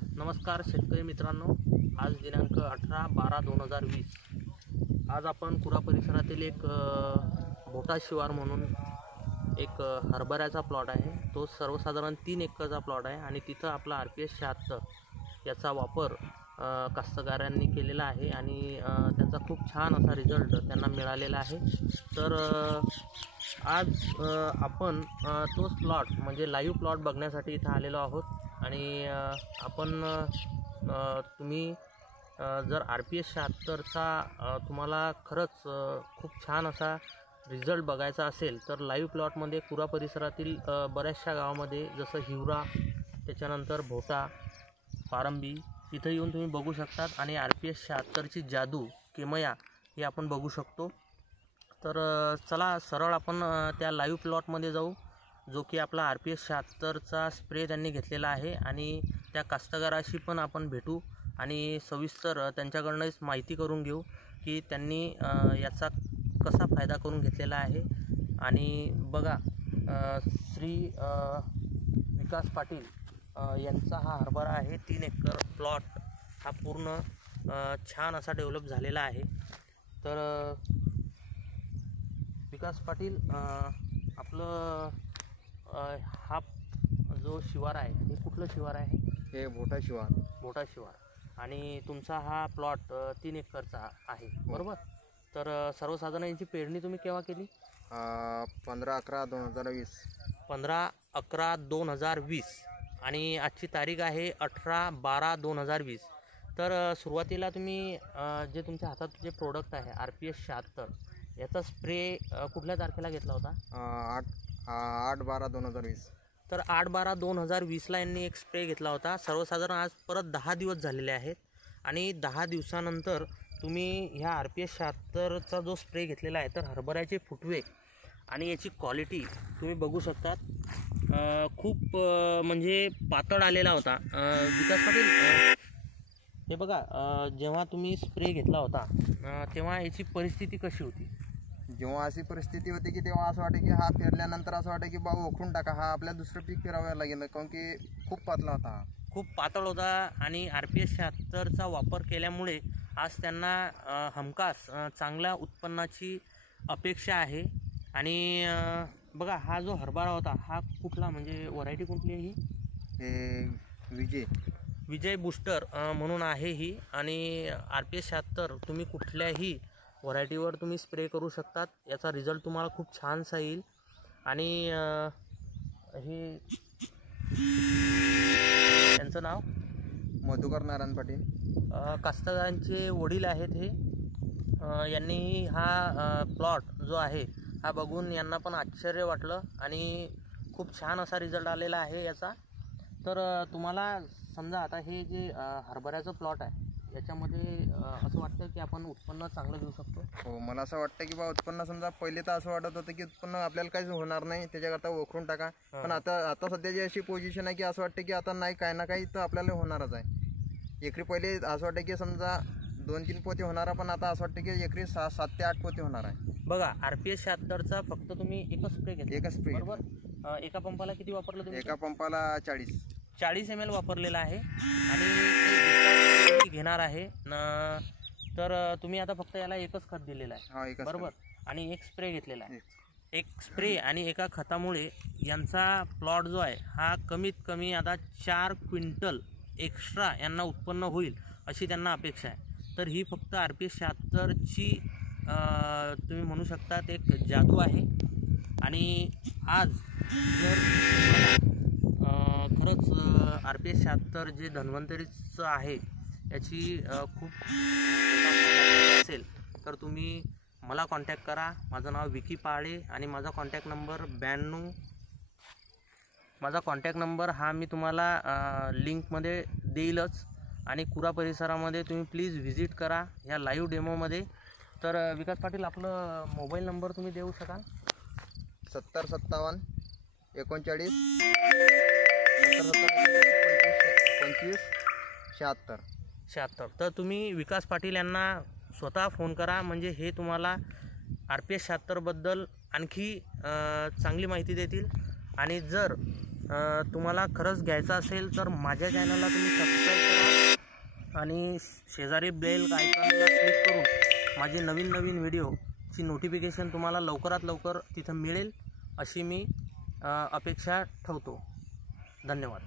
नमस्कार शेतकरी मित्रांनो, आज दिनांक 18/12/2020 आज आपण कुरा परिसरातील एक भोटा शिवार म्हणून एक हरभऱ्याचा प्लॉट आहे। तो सर्वसाधारण 3 एकरचा प्लॉट आहे आणि तिथं आपला RPS 76 याचा वापर कास्तकारांनी केलेला आहे आणि त्यांचा खूप छान असा रिझल्ट त्यांना मिळालेला आहे। तर आज आपण तोच प्लॉट म्हणजे लाईव्ह प्लॉट बघण्यासाठी इथं आलेलो आहोत आणि आपण तुम्ही जर RPS 76चा तुम्हाला खरंच खूप छान असा रिझल्ट बघायचा असेल तर लाईव्ह प्लॉटमध्ये कुरा परिसरातील बऱ्याचशा गावामध्ये जसं हिवरा, त्याच्यानंतर भोटा, पारंबी इथं येऊन तुम्ही बघू शकतात आणि RPS 76ची जादू केमया हे आपण बघू शकतो। तर चला सरळ आपण त्या लाईव्ह प्लॉटमध्ये जाऊ, जो की आपला RPS 76चा स्प्रे त्यांनी घेतलेला आहे आणि त्या कास्तकाराशी पण आपण भेटू आणि सविस्तर त्यांच्याकडूनच माहिती करून घेऊ की त्यांनी याचा कसा फायदा करून घेतलेला आहे। आणि बघा, श्री विकास पाटील यांचा हा हरभरा आहे। 3 एकर प्लॉट हा पूर्ण छान असा डेव्हलप झालेला आहे। तर विकास पाटील, आपलं हा जो शिवार आहे हे कुठलं शिवार आहे? हे भोटा शिवार। भोटा शिवार आणि तुमचा हा प्लॉट 3 एकरचा आहे, बरोबर? तर सर्वसाधारण याची पेरणी तुम्ही केव्हा केली? 15/11/2020। 15/11/2020 आणि आजची तारीख आहे 18/12/2020। तर सुरुवातीला तुम्ही जे तुमच्या हातात जे प्रोडक्ट आहे RPS 76 याचा स्प्रे कुठल्या तारखेला घेतला होता? 8/12/2020। तर 8/12/2020ला यांनी एक स्प्रे घेतला होता। सर्वसाधारण आज परत 10 दिवस झालेले आहेत आणि 10 दिवसानंतर तुम्ही ह्या RPS 76चा जो स्प्रे घेतलेला आहे तर हरभऱ्याचे फुटवे आणि याची क्वालिटी तुम्ही बघू शकतात। खूप म्हणजे पातळ आलेला होता। विकास पाटील, हे बघा, जेव्हा तुम्ही स्प्रे घेतला होता तेव्हा याची परिस्थिती कशी होती? जेव्हा अशी परिस्थिती होती की तेव्हा असं वाटतं की हा पेरल्यानंतर असं वाटतं की बाबा ओखून टाका, हा आपल्या दुसरं पीक पेरावं लागेल, कारण की खूप पातळा होता, हा खूप पातळ होता आणि RPS 76चा वापर केल्यामुळे आज त्यांना हमखास चांगल्या उत्पन्नाची अपेक्षा आहे। आणि बघा, हा जो हरभरा होता हा कुठला, म्हणजे व्हरायटी कुठली आहे ही? हे विजय बूस्टर म्हणून आहे ही। आणि RPS 76 तुम्ही कुठल्याही व्हरायटीवर तुम्ही स्प्रे करू शकतात, याचा रिझल्ट तुम्हाला खूप छानसा येईल। आणि हे त्यांचं नाव मधुकर नारायण पाटील, कास्तकारांचे वडील आहेत हे। यांनी हा प्लॉट जो आहे हा बघून यांना पण आश्चर्य वाटलं आणि खूप छान असा रिझल्ट आलेला आहे याचा। तर तुम्हाला समजा आता हे जे हरभऱ्याचं प्लॉट आहे याच्यामध्ये असं वाटतं की आपण उत्पन्न चांगलं घेऊ शकतो? हो, मला असं वाटतं की बा उत्पन्न समजा पहिले तर असं वाटत होतं की उत्पन्न आपल्याला काहीच होणार नाही, त्याच्याकरता ओखरून टाका, पण आता सध्याची अशी पोझिशन आहे की असं वाटतं की आता नाही, काही ना काही तर आपल्याला होणारच आहे। एकरी पहिले असं वाटतं की समजा 2-3 पोते होणार, पण आता असं वाटतं की एकरी 7 ते 8 पोते होणार आहे। बघा, RPS 76चा फक्त तुम्ही एकच स्प्रे घेतला, एकच स्प्रे, बरोबर? एका पंपाला किती वापरलं तुम्ही? एका पंपाला 40 ml वापरलेला आहे आणि ते घेणार आहे तर तुम्ही आता फक्त याला एकच खत दिलेलं आहे, बरोबर? आणि एक स्प्रे घेतलेला आहे। एक स्प्रे आणि एका खतामुळे यांचा प्लॉट जो आहे हा कमीत कमी आता 4 क्विंटल एक्स्ट्रा यांना उत्पन्न होईल अशी त्यांना अपेक्षा आहे। तर ही फक्त RPS 76ची तुम्ही म्हणू शकता एक जादू आहे। आणि आज जर खरंच RPS 76 जे धन्वंतरीचं आहे याची खूप असेल तर तुम्ही मला कॉन्टॅक्ट करा। माझं नाव विकी पाळे आणि माझा कॉन्टॅक्ट नंबर 92। माझा कॉन्टॅक्ट नंबर हा मी तुम्हाला लिंकमध्ये देईलच आणि कुरा परिसरामध्ये तुम्ही प्लीज व्हिजिट करा ह्या लाईव्ह डेमोमध्ये। तर विकास पाटील, आपलं मोबाईल नंबर तुम्ही देऊ शकाल? 7057 39 25 76। तर तुम्ही विकास पाटील यांना स्वतः फोन करा, म्हणजे हे तुम्हाला RPS 76बद्दल आणखी चांगली माहिती देतील। आणि जर तुम्हाला खरंच घ्यायचं असेल तर माझ्या चॅनलला तुम्ही सबस्क्राईब करा आणि शेजारी बेल आयकॉनला क्लिक करून माझे नवीन नवीन व्हिडिओची नोटिफिकेशन तुम्हाला लवकरात लवकर तिथं मिळेल अशी मी अपेक्षा ठेवतो. धन्यवाद.